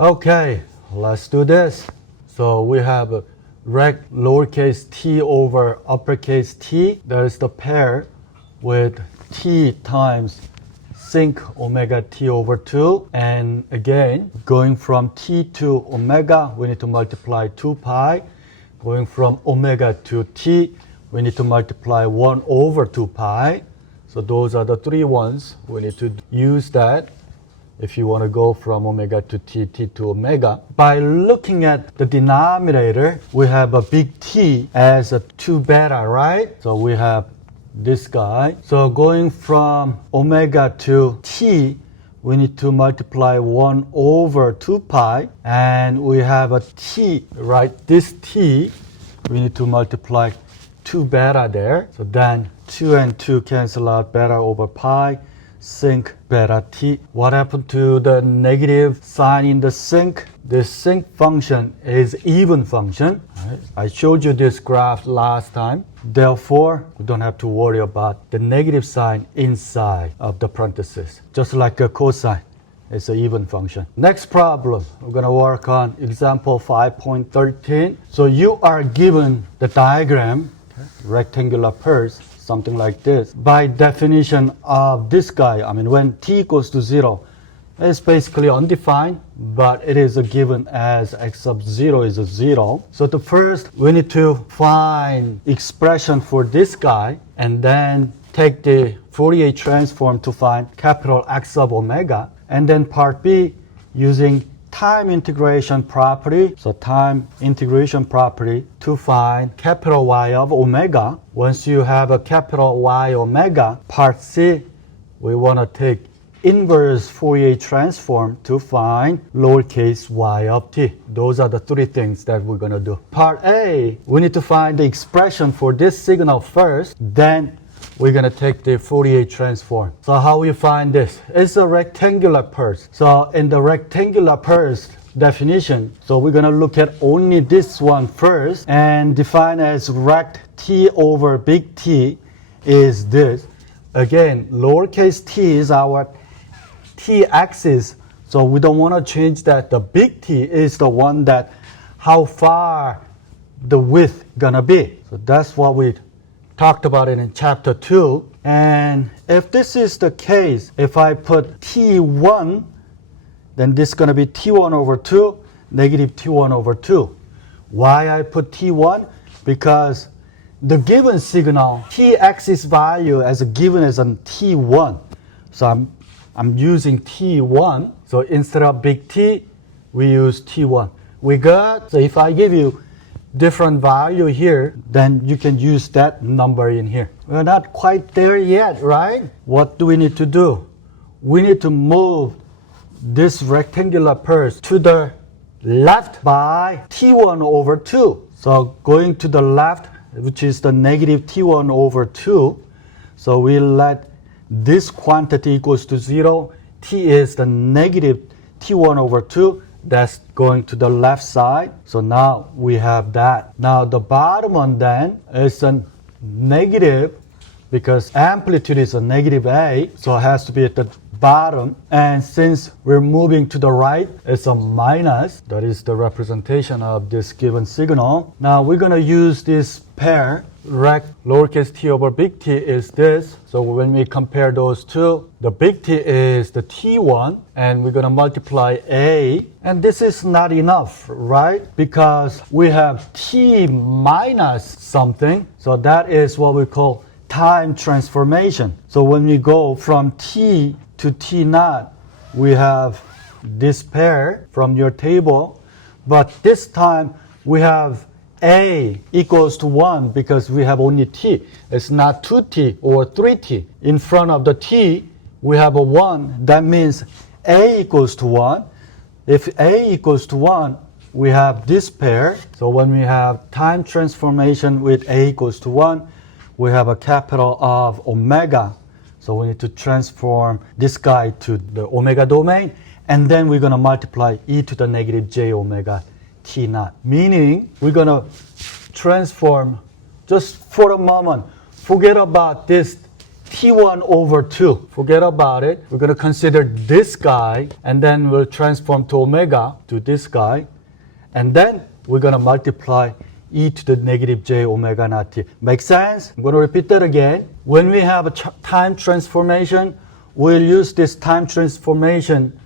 Okay, let's do this. So we have a rect lowercase t over uppercase t. That is the pair with t times sinc omega t over 2. And again, going from t to omega, we need to multiply 2 pi. Going from omega to t, we need to multiply 1 over 2 pi. So those are the three ones. We need to use that if you want to go from omega to t, t to omega. By looking at the denominator, we have a big T as a 2 beta, right? So we have this guy. So going from omega to t, we need to multiply 1 over 2 pi. And we have a t, right? This t, we need to multiply 2 beta there. So then 2 and 2 cancel out, beta over pi. Sinc beta t. What happened to the negative sign in the sinc? The sinc function is even function. Right? I showed you this graph last time. Therefore, we don't have to worry about the negative sign inside of the parenthesis. Just like a cosine, it's an even function. Next problem, we're going to work on example 5.13. So you are given the diagram, rectangular purse, something like this. By definition of this guy, when t equals to 0, it's basically undefined, but it is given as x sub 0 is a 0. So the first, we need to find expression for this guy, and then take the Fourier transform to find capital X sub omega. And then part B, using time integration property, so time integration property to find capital Y of omega. Once you have a capital Y omega, part C, we want to take inverse Fourier transform to find lowercase y of t. Those are the three things that we're going to do. Part A, we need to find the expression for this signal first, then we're going to take the Fourier transform. So how we find this? It's a rectangular purse. So in the rectangular purse definition, so we're going to look at only this one first and define as rect t over big T is this. Again, lowercase t is our t-axis. So we don't want to change that. The big T is the one that how far the width going to be. So that's what we talked about it in chapter 2. And if this is the case, if I put t1, then this is going to be t1 over 2, negative t1 over 2. Why I put t1? Because the given signal, t-axis value as a given as a t1. So I'm using t1. So instead of big T, we use t1. We got, so if I give you different value here, then you can use that number in here. We're not quite there yet, right? What do we need to do? We need to move this rectangular purse to the left by t1 over 2. So going to the left, which is the negative t1 over 2. So we let this quantity equals to 0. T is the negative t1 over 2. That's going to the left side. So now we have that. Now the bottom one then is a negative because amplitude is a negative A. So it has to be at the bottom. And since we're moving to the right, it's a minus. That is the representation of this given signal. Now we're going to use this pair. Rect lowercase t over big T is this. So when we compare those two, the big T is the T1, and we're going to multiply A. And this is not enough, right? Because we have T minus something. So that is what we call time transformation. So when we go from T to T naught, we have this pair from your table. But this time we have A equals to 1 because we have only T. It's not 2T or 3T. In front of the T, we have a 1. That means A equals to 1. If A equals to 1, we have this pair. So when we have time transformation with A equals to 1, we have a capital of omega. So we need to transform this guy to the omega domain. And then we're going to multiply e to the negative j omega t naught. Meaning we're going to transform, just for a moment, forget about this t1 over 2. Forget about it. We're going to consider this guy, and then we'll transform to omega to this guy. And then we're going to multiply e to the negative j omega naught t. Make sense? I'm going to repeat that again. When we have a time transformation, we'll use this time transformation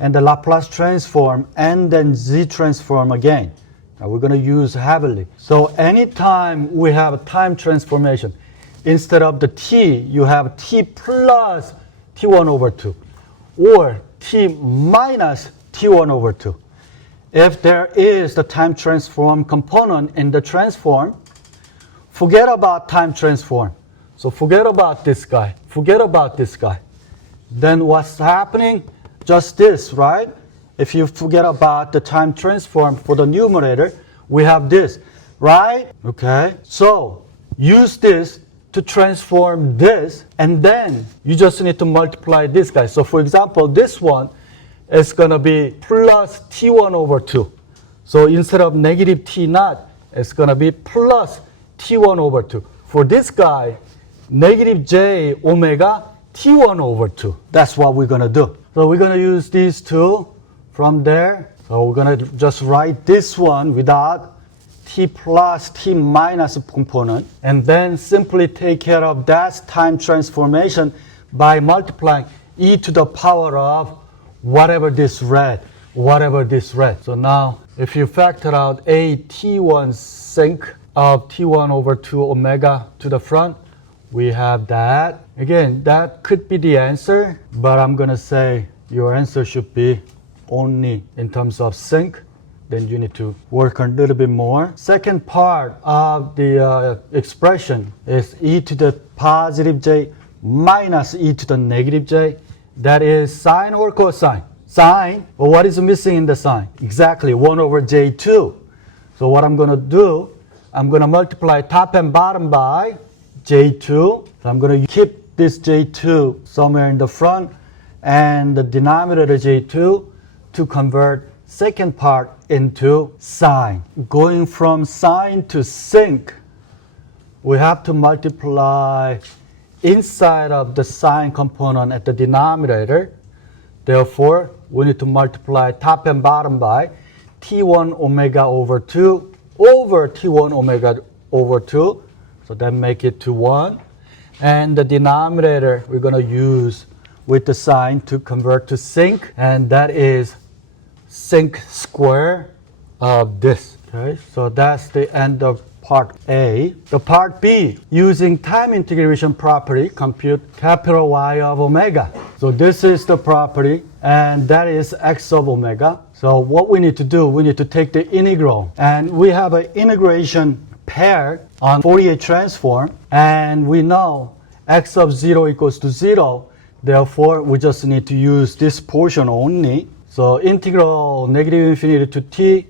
and the Laplace transform and then z transform again. Now we're going to use heavily. So anytime we have a time transformation, instead of the t, you have t plus t1 over 2 or t minus t1 over 2. If there is the time transform component in the transform, forget about time transform. So forget about this guy. Forget about this guy. Then what's happening? Just this, right? If you forget about the time transform for the numerator, we have this, right? Okay. So use this to transform this, and then you just need to multiply this guy. So for example, this one is going to be plus t1 over 2. So instead of negative t naught, it's going to be plus t1 over 2. For this guy, negative j omega t1 over 2. That's what we're going to do. So we're going to use these two from there. So we're going to just write this one without t plus t minus component, and then simply take care of that time transformation by multiplying e to the power of whatever this red. So now if you factor out a t1 sinc of t1 over 2 omega to the front, we have that. Again, that could be the answer, but I'm going to say your answer should be only in terms of sinc. Then you need to work a little bit more. Second part of the expression is e to the positive j minus e to the negative j. That is sine or cosine? Sine. Well, what is missing in the sine? Exactly 1 over j2. So what I'm going to do, I'm going to multiply top and bottom by j2. So I'm going to keep this j2 somewhere in the front and the denominator j2 to convert second part into sine. Going from sine to sinc, we have to multiply inside of the sine component at the denominator. Therefore, we need to multiply top and bottom by t1 omega over 2 over t1 omega over 2. So that make it to 1. And the denominator we're going to use with the sine to convert to sinc, and that is sinc square of this. Okay, so that's the end of part A. The part B, using time integration property, compute capital Y of omega. So this is the property, and that is x of omega. So what we need to do, we need to take the integral, and we have an integration pair on Fourier transform, and we know x of 0 equals to 0. Therefore, we just need to use this portion only. So integral negative infinity to t,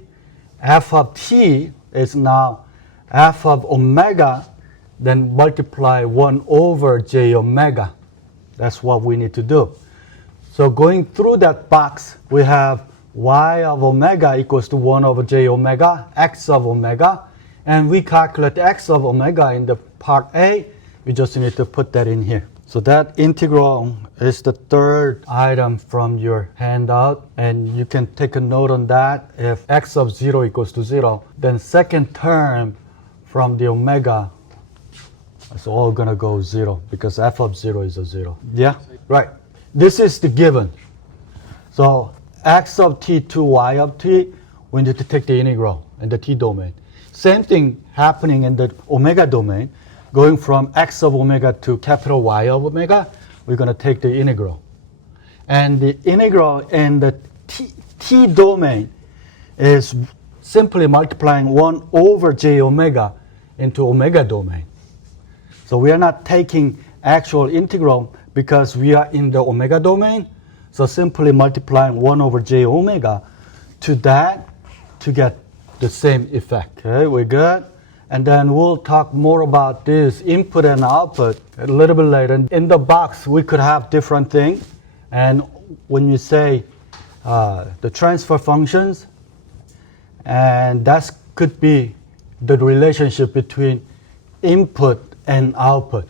f of t is now f of omega, then multiply 1 over j omega. That's what we need to do. So going through that box, we have y of omega equals to 1 over j omega, x of omega, and we calculate x of omega in the part A. We just need to put that in here. So that integral is the third item from your handout, and you can take a note on that. If x of 0 equals to 0, then second term from the omega is all going to go 0 because f of 0 is a 0. Yeah, right. This is the given. So x of t to y of t, we need to take the integral in the t domain. Same thing happening in the omega domain. Going from x of omega to capital Y of omega, we're going to take the integral. And the integral in the t domain is simply multiplying 1 over j omega into omega domain. So we are not taking actual integral because we are in the omega domain. So simply multiplying 1 over j omega to that to get the same effect. Okay, we're good? And then we'll talk more about this input and output a little bit later. In the box, we could have different things. And when you say the transfer functions, and that could be the relationship between input and output.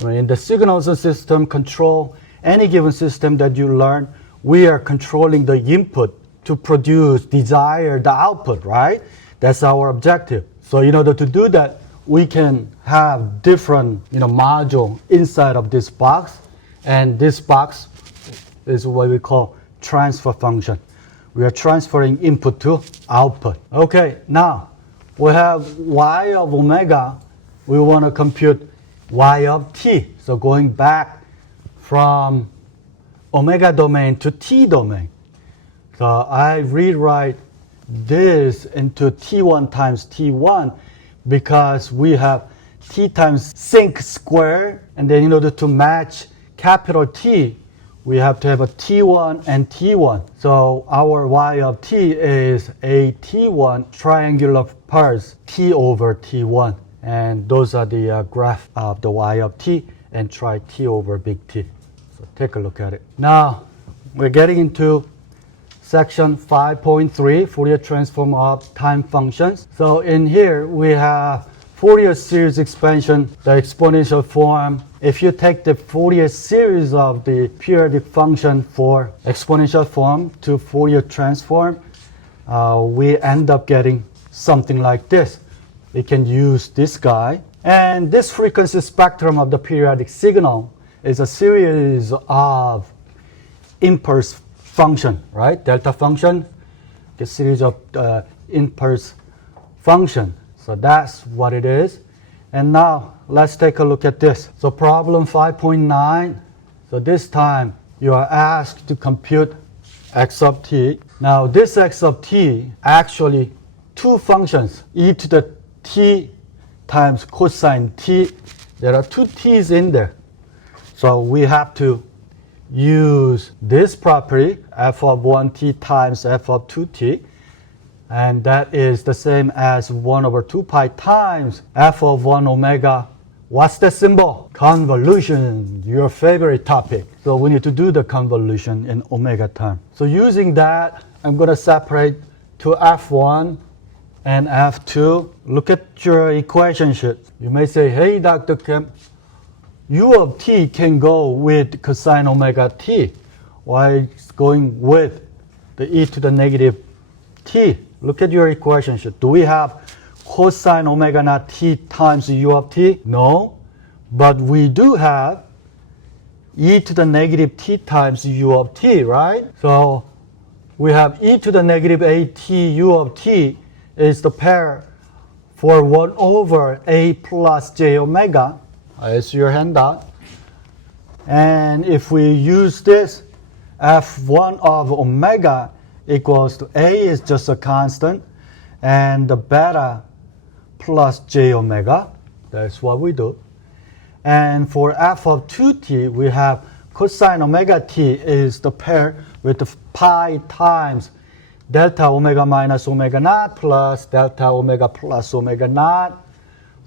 I mean, in the signals system control, any given system that you learn, we are controlling the input to produce desired output, right? That's our objective. So in order to do that, we can have different module inside of this box, and this box is what we call transfer function. We are transferring input to output. Okay, now we have y of omega. We want to compute y of t. So going back from omega domain to t domain. So I rewrite this into t1 times t1 because we have t times sinc square, and then in order to match capital T, we have to have a t1 and t1. So our y of t is a t1 triangular pulse t over t1. And those are the graph of the y of t, and try t over big T. So take a look at it. Now we're getting into section 5.3, Fourier transform of time functions. So in here we have Fourier series expansion, the exponential form. If you take the Fourier series of the periodic function for exponential form to Fourier transform, we end up getting something like this. We can use this guy. And this frequency spectrum of the periodic signal is a series of impulse function, right? Delta function, the series of impulse function. So that's what it is. And now let's take a look at this. So problem 5.9. So this time you are asked to compute x of t. Now this x of t, actually two functions, e to the t times cosine t. There are two t's in there. So we have to use this property, f of 1t times f of 2t. And that is the same as 1 over 2 pi times f of 1 omega. What's the symbol? Convolution, your favorite topic. So we need to do the convolution in omega term. So using that, I'm going to separate to f1 and f2. Look at your equation sheet. You may say, hey, Dr. Kim, u of t can go with cosine omega t. Why it's going with the e to the negative t? Look at your equation sheet. Do we have cosine omega naught t times u of t? No. But we do have e to the negative t times u of t, right? So we have e to the negative at u of t is the pair for 1 over a plus j omega. It's your handout. And if we use this, f1 of omega equals to a is just a constant, and the beta plus j omega. That's what we do. And for f of 2t, we have cosine omega t is the pair with the pi times delta omega minus omega naught plus delta omega plus omega naught.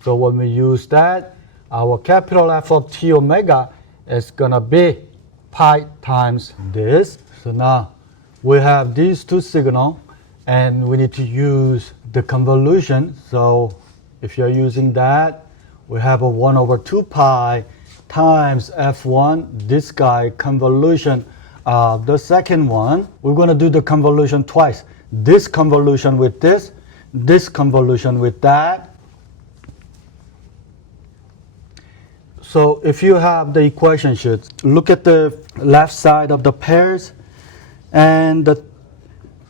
So when we use that, our capital F of t omega is going to be pi times this. So now we have these two signals, and we need to use the convolution. So if you're using that, we have a 1 over 2 pi times f1, this guy, convolution of the second one. We're going to do the convolution twice. This convolution with this convolution with that. So if you have the equation sheets, look at the left side of the pairs, and the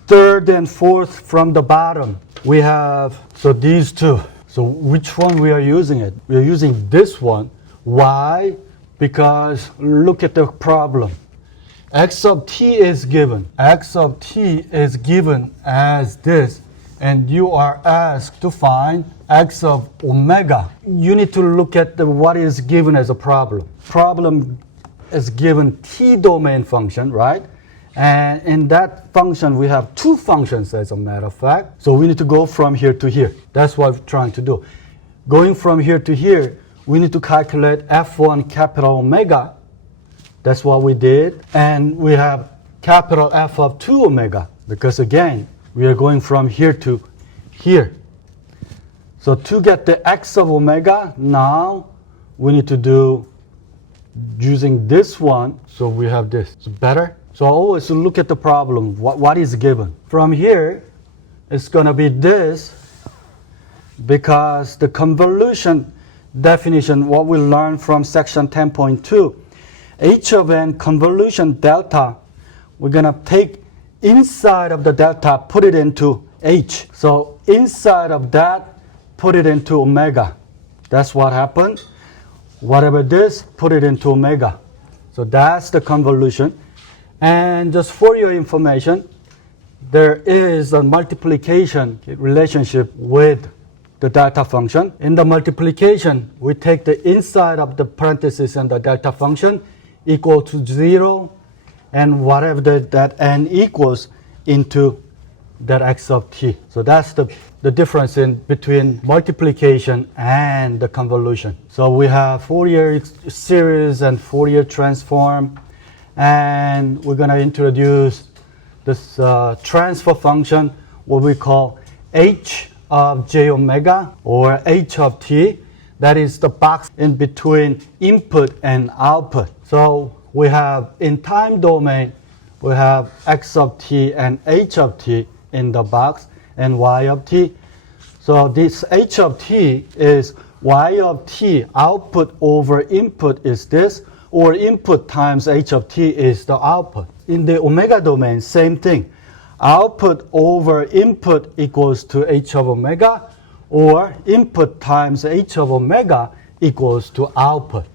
third and fourth from the bottom. We have, so these two. So which one we are using it? We are using this one. Why? Because look at the problem. X of t is given. X of t is given as this, and you are asked to find x of omega. You need to look at what is given as a problem. Problem is given t domain function, right? And in that function, we have two functions, as a matter of fact. So we need to go from here to here. That's what we're trying to do. Going from here to here, we need to calculate f1 capital omega. That's what we did. And we have capital F of 2 omega, because again, we are going from here to here. So to get the x of omega, now we need to do using this one, so we have this. It's better. So always look at the problem. What is given? From here, it's going to be this, because the convolution definition, what we learned from section 10.2, h of n convolution delta, we're going to take inside of the delta, put it into h. So inside of that, put it into omega. That's what happened. Whatever this, put it into omega. So that's the convolution. And just for your information, there is a multiplication relationship with the delta function. In the multiplication, we take the inside of the parenthesis and the delta function equal to 0, and whatever that n equals into that x of t. So that's the difference in between multiplication and the convolution. So we have Fourier series and Fourier transform, and we're going to introduce this transfer function, what we call h of j omega or h of t. That is the box in between input and output. So we have in time domain, we have x of t and h of t in the box and y of t. So this h of t is y of t, output over input is this, or input times h of t is the output. In the omega domain, same thing. Output over input equals to h of omega, or input times h of omega equals to output.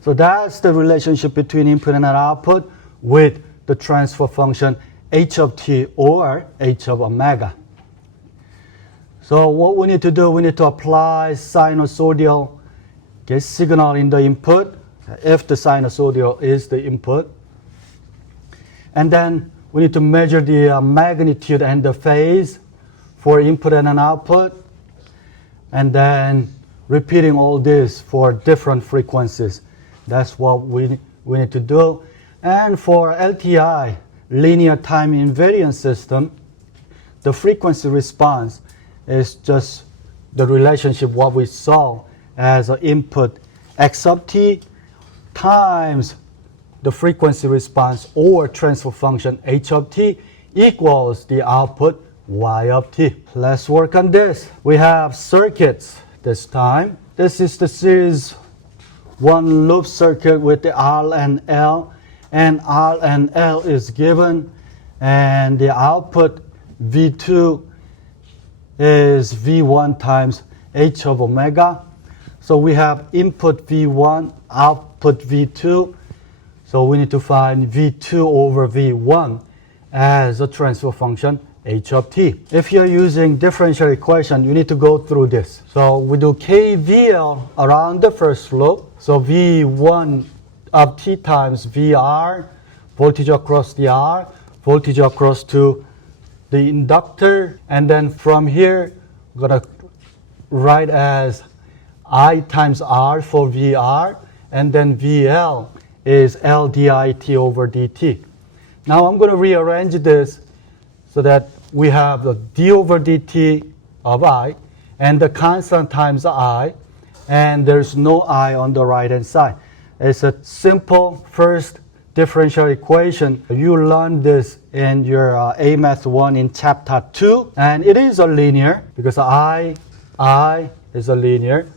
So that's the relationship between input and output with the transfer function h of t or h of omega. So what we need to do, we need to apply sinusoidal signal in the input, if the sinusoidal is the input. And then we need to measure the magnitude and the phase for input and an output. And then repeating all this for different frequencies. That's what we need to do. And for LTI, linear time invariant system, the frequency response is just the relationship what we saw as an input x of t times the frequency response or transfer function h of t equals the output y of t. Let's work on this. We have circuits this time. This is the series 1 loop circuit with the R and L, and R and L is given, and the output V2 is V1 times h of omega. So we have input V1, output V2. So we need to find V2 over V1 as a transfer function h of t. If you're using differential equation, you need to go through this. So we do KVL around the first loop. So V1 of t times VR, voltage across the R, voltage across to the inductor, and then from here, we're going to write as I times R for VR, and then VL is L dit over dt. Now I'm going to rearrange this so that we have the d over dt of I, and the constant times I, and there's no I on the right hand side. It's a simple first differential equation. You learned this in your A Math 1 in chapter 2, and it is a linear because I is a linear.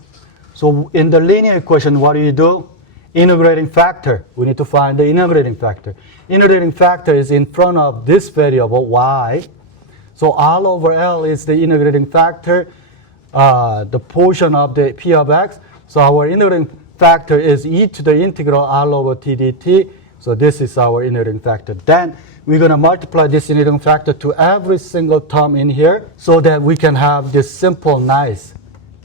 So in the linear equation, what do? Integrating factor. We need to find the integrating factor. Integrating factor is in front of this variable y. So R over L is the integrating factor, the portion of the P of x. So our integrating factor is e to the integral R over t dt. So this is our integrating factor. Then we're going to multiply this integrating factor to every single term in here so that we can have this simple, nice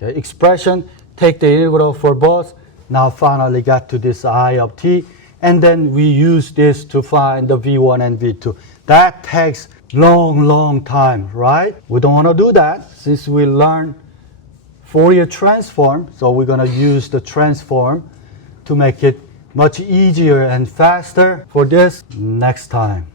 expression. Take the integral for both. Now finally got to this I of t. And then we use this to find the V1 and V2. That takes long time, right? We don't want to do that since we learned Fourier transform. So we're going to use the transform to make it much easier and faster for this next time.